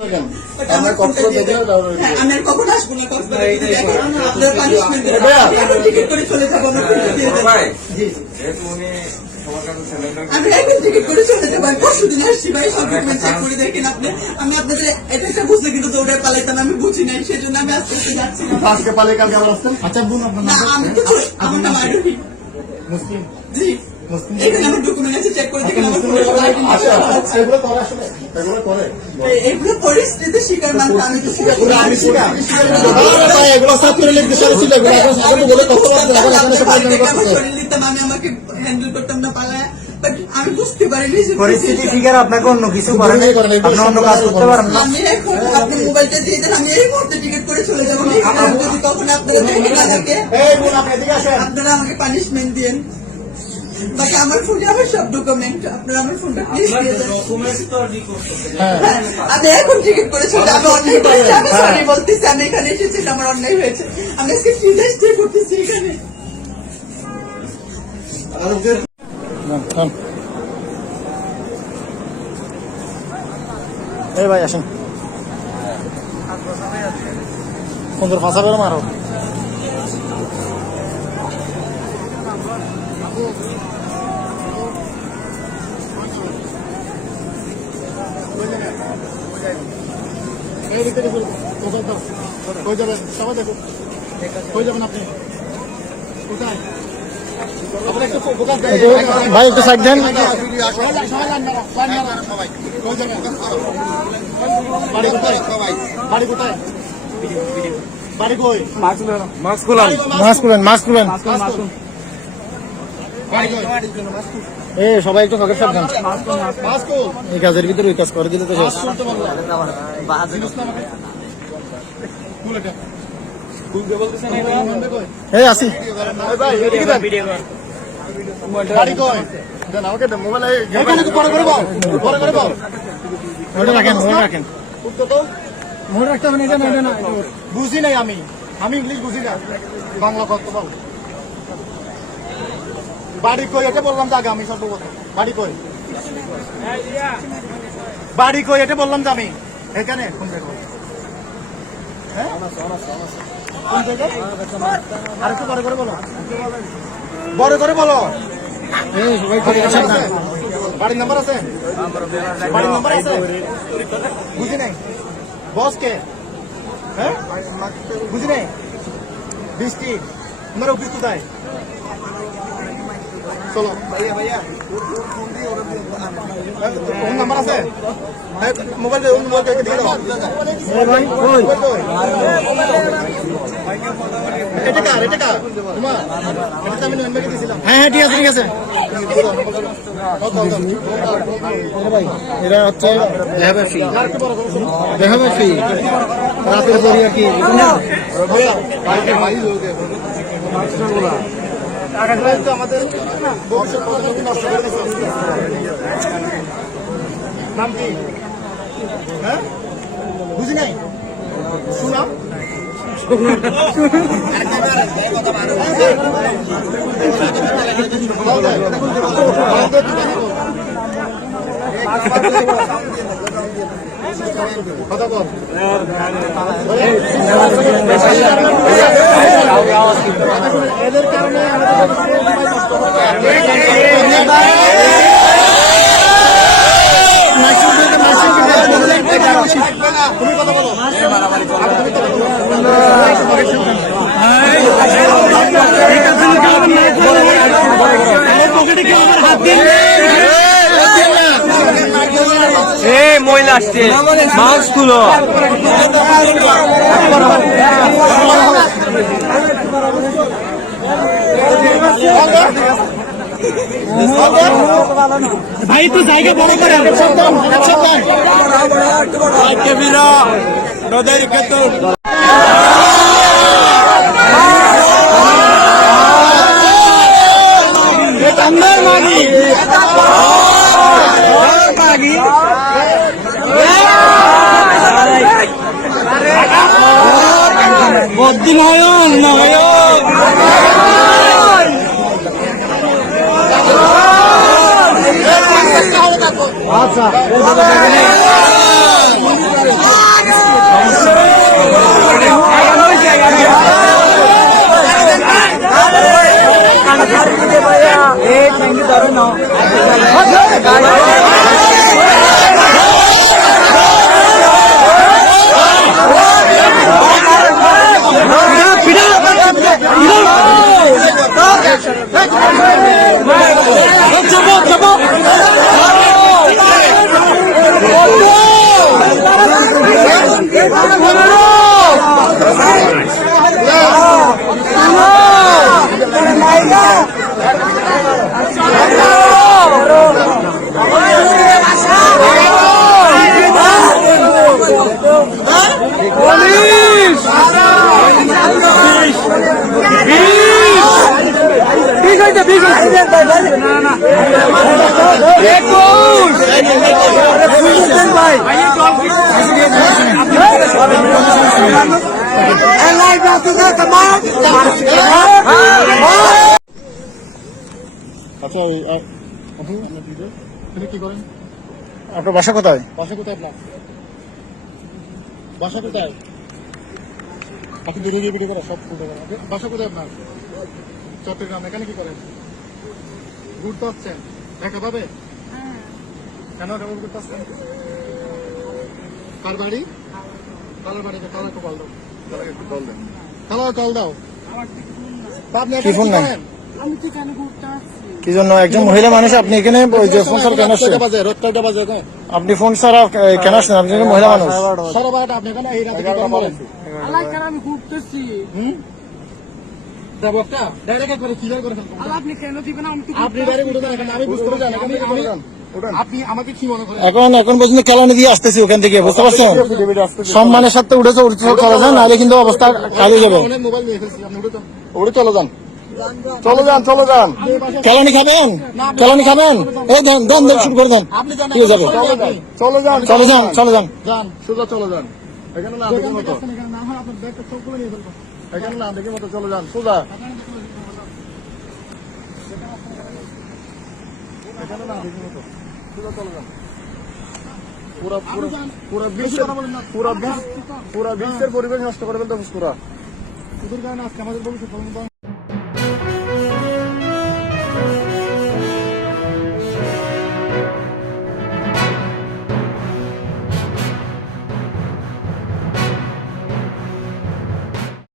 আমরা কখনো দেখলে হ্যাঁ, আমি আসব না দেখেন, আপনার punishment দেবেন। আমি এখন টিকিট করে চলে যাব, আমার ফোনটা দিয়ে দেবেন। ভাই যেহেতু উনি তোমার কাছে সিলিন্ডার আমি এখন টিকিট করে চলে যাব আমি পরশু দিন আসছি ভাই সব ডকুমেন্ট চেক করে দেখেন আপনি। আমি আপনাদের এটা একটা বুঝলে কিন্তু দৌড়ে পালাইতাম আমি বুঝি নাই সেই জন্য আমি আস্তে আস্তে যাচ্ছি। আজকে পালে কালকে আবার আসতেন? আচ্ছা বোন আপনার আমি কিছু আমার নাম মুসলিম। জি। আমি বুঝতে পারিনি যে পরিস্থিতি ফিগার আপনাকে অন্য কিছু করেন আপনি অন্য কাজ করতে পারেন না আমি এখন আপনি মোবাইলটা দিয়ে দেন আমি এই মুহূর্তে টিকিট করে চলে যাব যদি তখন আপনারা দেখেন আমাকে আপনারা আমাকে পানিশমেন্ট দিন বাকি আমার ফোনে আমার সব ডকুমেন্ট আপনারা আমার ফোনটা প্লিজ দিয়ে দেন। হ্যাঁ। হ্যাঁ, আমি এখন টিকিট করে চলে আমি অন্যায় করেছি আমি সরি বলতেছি আমি এখানে এসেছি আমার অন্যায় হয়েছে। আমি আজকে ফিরে স্টে করতেছি এখানে। এই ভাই আসেন। সুন্দর ফাঁসা করে মারো। কই যাবেন সবাই দেখুন আপনি কোথায়। ভাই একটু সাইড দেন মাস্ক খুলাম মাস্ক খুলেন মাস্ক খুলেন এ, সবাই একটু কাগজ সাবধান। এই কাজের ভিতরে ওই কাজ করে, দিলে তো আসি। বুঝি নাই আমি। আমি ইংলিশ বুঝি না। বাংলা করতে পারব বাড়ি কই? এটা বললাম তো আগে আমি সর্বপ্রথম। বাড়ি কই? বাড়ি কই? এটা বললাম তো আমি। এখানে? হ্যাঁ? বড় করে বলো। বড় করে বলো। বাড়ির নাম্বার আছে? বাড়ির নাম্বার আছে? বুঝি নাই? বস কে? হ্যাঁ? বুঝি নাই? বৃষ্টি। তোমার অফিস কোথায়? চলো ফোন নাম্বার আছে মোবাইল ওর মোবাইল কে দিয়ে দাও মোবাইল কই? এটা কার এটা কার তোমার এটা আমি নম্বর দিয়েছিলাম হ্যাঁ হ্যাঁ ঠিক আছে ঠিক আছে। এরা হচ্ছে দেহাবাসী। দেহাবাসী। রাতের পরে আর কি আমাদের ভবিষ্যৎ প্রজন্মকে নষ্ট করে। নাম কি হ্যাঁ বুঝি নাই শুনাম কথা এদের কারণে তুমি কথা বলো এ মহিলা আসছে। মাস্ক খুলো ভাই তো জায়গা বড় করে ক্ষেত্র বদিন মুক্তি নয়ন নয়ন আচ্ছা एक महीने दौरे नौ Çabuk çabuk. আপনার ভিডিও কি করেন? আপনার বাসা কোথায়? বাসা কোথায় আপনার? বাসা কোথায়? আপনি দূরে গিয়ে ভিডিও করেন সব ফুটে বাসা কোথায় আপনার? চট্টগ্রাম এখানে কি করেন? ঘুরতে হচ্ছেন একা পাবে কেন একা ভাবে ঘুরতে আসছেন? কার বাড়ি? কালার বাড়িতে কালার কল দাও। কালার একটু কল দেন। কালার কল দাও। আপনি ফোন কি নেন? করেন? কি জন্য? একজন মহিলা মানুষ আপনি এখানে ওই যে ফোন স্যার কেন আসছেন? আপনি ফোন কেন আসছেন? আপনি মহিলা মানুষ। সাড়ে বারোটা আপনি এখানে এই রাতে কি করেন বলেন? কেন আমি ঘুরতেছি। হুম? দেবো একটা? একবারে clear করে ফেলব। আপনি কেন দিবেন আপনি বাইরে উঠে যান আমি বুঝতে পারছি না, আমি- আমি- আপনি আমাকে কি মনে করেন? এখন এখন পর্যন্ত কেলানি দিয়ে আসতেছি ওখান থেকে বুঝতে পারছেন? সম্মানের সাথে উঠেছে উঠে চলে যান নাহলে কিন্তু অবস্থা কাজে যাবে। অনেক মোবাইল নিয়ে ফেলছি আপনি উঠে চলে যান। চলে যান চলে যান। কেলানি খাবেন? কেলানি খাবেন? এই দেন দেন দেন শুরু করে দেন। ঠিক যাবে। চলে যান। চলে যান চলে যান চলে যান। যান। সোজা চলে যান। এখানে না আপনার ব্যাগটা সব খুলে নিয়ে ফেলব। এখানে না, দেখে মতো চলে যান। সোজা। পুরা বিশ্বের বিশ্ব, পুরা বিশ্বের পরিবেশ নষ্ট করে ফেলতে পুরা। আজকে আমাদের